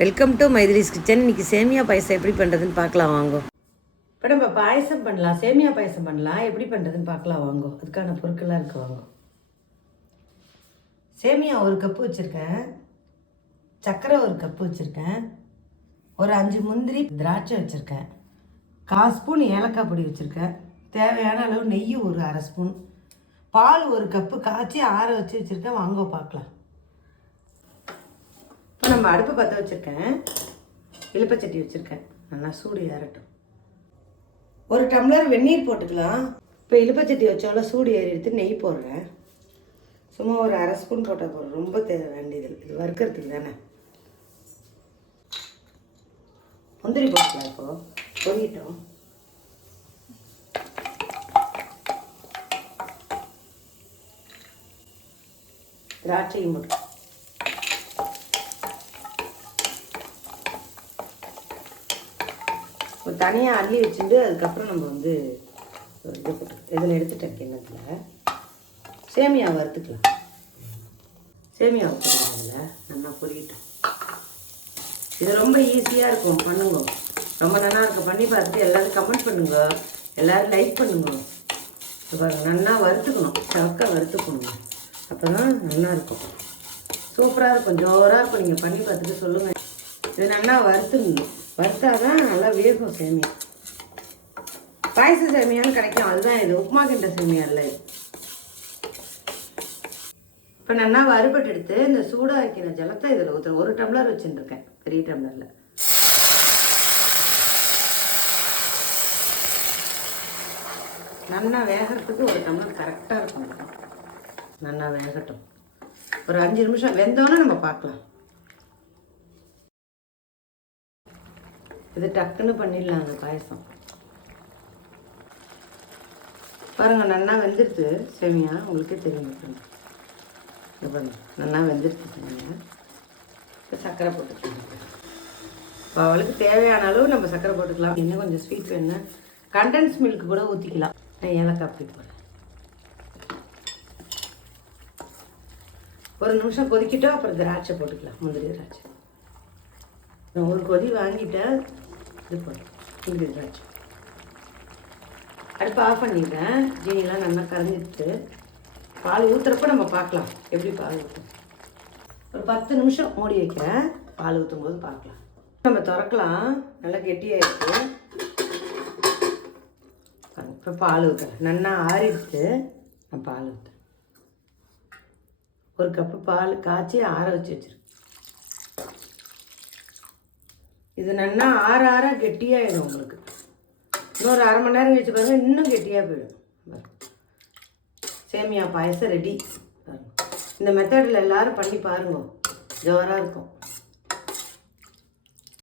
Welcome to மைதிலிஸ் kitchen. இன்றைக்கி சேமியா பாயசம் எப்படி பண்ணுறதுன்னு பார்க்கலாம் வாங்கோ. இப்போ நம்ம பாயசம் பண்ணலாம், சேமியா பாயசம் பண்ணலாம். எப்படி பண்ணுறதுன்னு பார்க்கலாம் வாங்கோ. அதுக்கான பொருட்கள்லாம் இருக்குது வாங்கோ. சேமியா 1 கப்பு வச்சுருக்கேன், சர்க்கரை 1 கப்பு வச்சுருக்கேன், ஒரு 5 முந்திரி திராட்சை வச்சுருக்கேன், 1/4 ஸ்பூன் ஏலக்காய் பொடி வச்சுருக்கேன், தேவையான அளவு நெய் ஒரு 1/2 ஸ்பூன், பால் 1 கப்பு காய்ச்சி ஆற வச்சு வச்சுருக்கேன். வாங்கோ பார்க்கலாம். இப்போ நம்ம அடுப்பு பற்ற வச்சுருக்கேன், இலுப்பச்சட்டி வச்சுருக்கேன், நல்லா சூடு ஏறட்டும். 1 டம்ளர் வெந்நீர் போட்டுக்கலாம். இப்போ இலுப்பச்சட்டி வச்சாலும் சூடு ஏறி எடுத்து நெய் போடுறேன். சும்மா ஒரு 1/2 ஸ்பூன் போட்டால் போடுறேன், ரொம்ப தேவை வேண்டியது, இது வறுக்கிறதுக்கு தானே. முந்திரி போட்டுக்கலாம். இப்போது பொரியட்டும். திராட்சையும் போட்டு தனியாக அள்ளி வச்சுட்டு அதுக்கப்புறம் நம்ம இது போட்டு இதில் எடுத்துட்டேன். கிண்ணத்தில் சேமியா வறுத்துக்கலாம். சேமியா வறுத்துக்கலாம். இதில் நல்லா பொரிக்கிட்டோம். இது ரொம்ப ஈஸியாக இருக்கும், பண்ணுங்க. ரொம்ப நல்லா இருக்கும். பண்ணி பார்த்துட்டு எல்லோரும் கமெண்ட் பண்ணுங்க, எல்லோரும் லைக் பண்ணுங்க. பாருங்க, நல்லா வறுத்துக்கணும், சவக்க வறுத்துக்கணுங்க. அப்போ தான் நல்லாயிருக்கும், சூப்பராக இருக்கும், ஜோராக இருக்கும். நீங்கள் பண்ணி பார்த்துட்டு சொல்லுங்கள். இது நல்லா வறுத்துக்கணும், வறுத்தா தான் நல்லா வேகும் சேமியா. பாயச சேமியான்னு கிடைக்கும், அதுதான் இது. உப்புமா கிண்ட சேமியா இல்லை. இப்போ நல்லா வறுபட்டு எடுத்து இந்த சூடாக வைக்கிற ஜலத்தை இதில் ஊற்றுறேன். 1 டம்ளர் வச்சுருக்கேன், பெரிய டம்ளரில். நல்லா வேகிறதுக்கு 1 டம்ளர் கரெக்டாக இருக்கும். நல்லா வேகட்டும். ஒரு 5 நிமிஷம் வெந்தோன்னே நம்ம பார்க்கலாம். இது டக்குன்னு பண்ணிடலாங்க பாயசம். பாருங்கள், நல்லா வெந்துடுது சேமியா, உங்களுக்கே தெரியும். இது பாருங்க, நல்லா வெந்துடுது சேமியா. இப்போ சர்க்கரை போட்டுக்கலாம். இப்போ அவளுக்கு தேவையான அளவு நம்ம சர்க்கரை போட்டுக்கலாம். இன்னும் கொஞ்சம் ஸ்வீட் வேணும், கண்டென்ஸ் மில்க் கூட ஊற்றிக்கலாம். நான் ஏலக்காய் பொடி போடுறேன். 1 நிமிஷம் கொதிக்கிட்டோம். அப்புறம் திராட்சை போட்டுக்கலாம், முந்திரி திராட்சை. நான் 1 கொதி வாங்கிட்டேன். இது போட்டு முந்திரி திராட்சை அடுப்பு ஆஃப் பண்ணிடுறேன். ஜீனிலாம் நல்லா கரைஞ்சிட்டு பால் ஊற்றுறப்ப நம்ம பார்க்கலாம் எப்படி பால் ஊற்றும். ஒரு 10 நிமிஷம் மூடி வைக்கிறேன், பால் ஊற்றும் போது பார்க்கலாம். நம்ம திறக்கலாம். நல்லா கெட்டியாகிடுச்சு. இப்போ பால் ஊற்றுறேன். நல்லா ஆறிடுச்சு. நான் பால் ஊற்றுறேன். 1 கப்பு பால் காய்ச்சி ஆற வச்சு வச்சுருக்கேன். இது நல்லா ஆற ஆற கெட்டியாகிடும் உங்களுக்கு. இன்னொரு 1/2 மணி நேரம் கழிச்சு பாருங்கள், இன்னும் கெட்டியாக போயிடும். சேமியா பாயசம் ரெடி. இந்த மெத்தடில் எல்லோரும் பண்ணி பாருங்க, ஜோராக இருக்கும்.